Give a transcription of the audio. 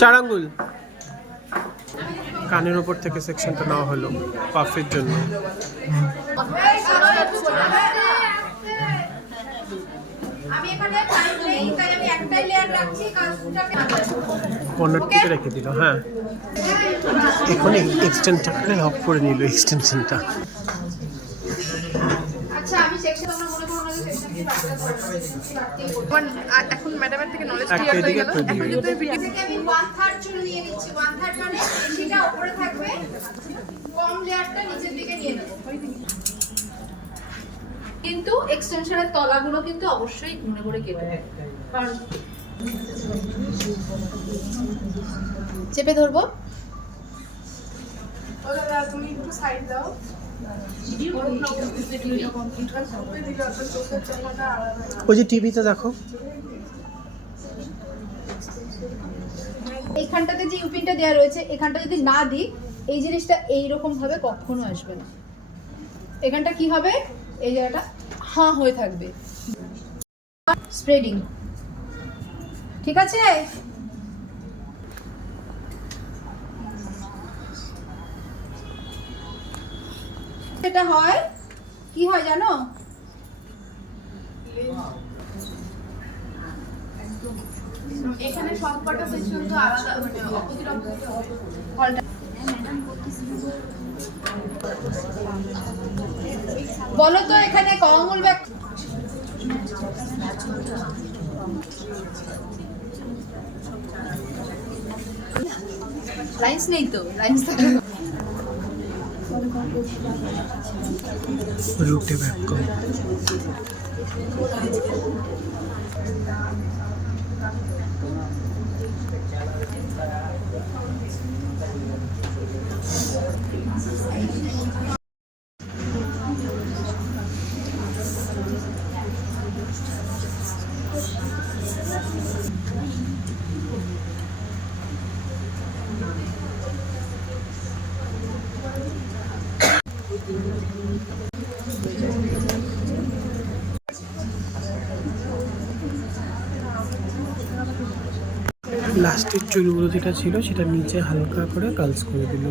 4 আঙ্গুল। কানের উপর থেকে সেকশনটা নেওয়া হলো পাফের জন্য। কর্নার থেকে রেখে দিল। হ্যাঁ, এখন এক্সটেনশনটা লক করে নিল এক্সটেনশনটা। এখন ম্যাডামের থেকে নলেজ ক্লিয়ার হয়ে গেল। এখন যদি আমি 1/3 চুল নিয়ে নিচ্ছি। 1/3 মানে সেটা উপরে থাকবে, কম লেয়ারটা নিচের দিকে নিয়ে নেব। কিন্তু এক্সটেনশনের তলাগুলো কিন্তু অবশ্যই ঘুরে ঘুরে কেটে নেব, কারণ চেপে ধরবো। তুমি একটু সাইড দাও। ওই যে টিভিতে দেখো, এইখানটাতে যে ইউপিনটা দেওয়া রয়েছে, এখানটা যদি না দিই এই জিনিসটা এইরকম ভাবে কখনো আসবে না। এখানটা কি হবে, এই জায়গাটা হাঁ হয়ে থাকবে। স্প্রেডিং ঠিক আছে। এটা হয় কি হয় জানো, এখানে সবকটা সেকশন তো আলাদা, মানে অপোজিট হলটা। বলো তো এখানে ক আঙ্গুল ব্যাক, লাইন্স নেই তো, লাইন্স রুটে ব্যাক করো। লাস্টের চুলগুলো যেটা ছিল সেটা নিচে হালকা করে কালস করে দিল।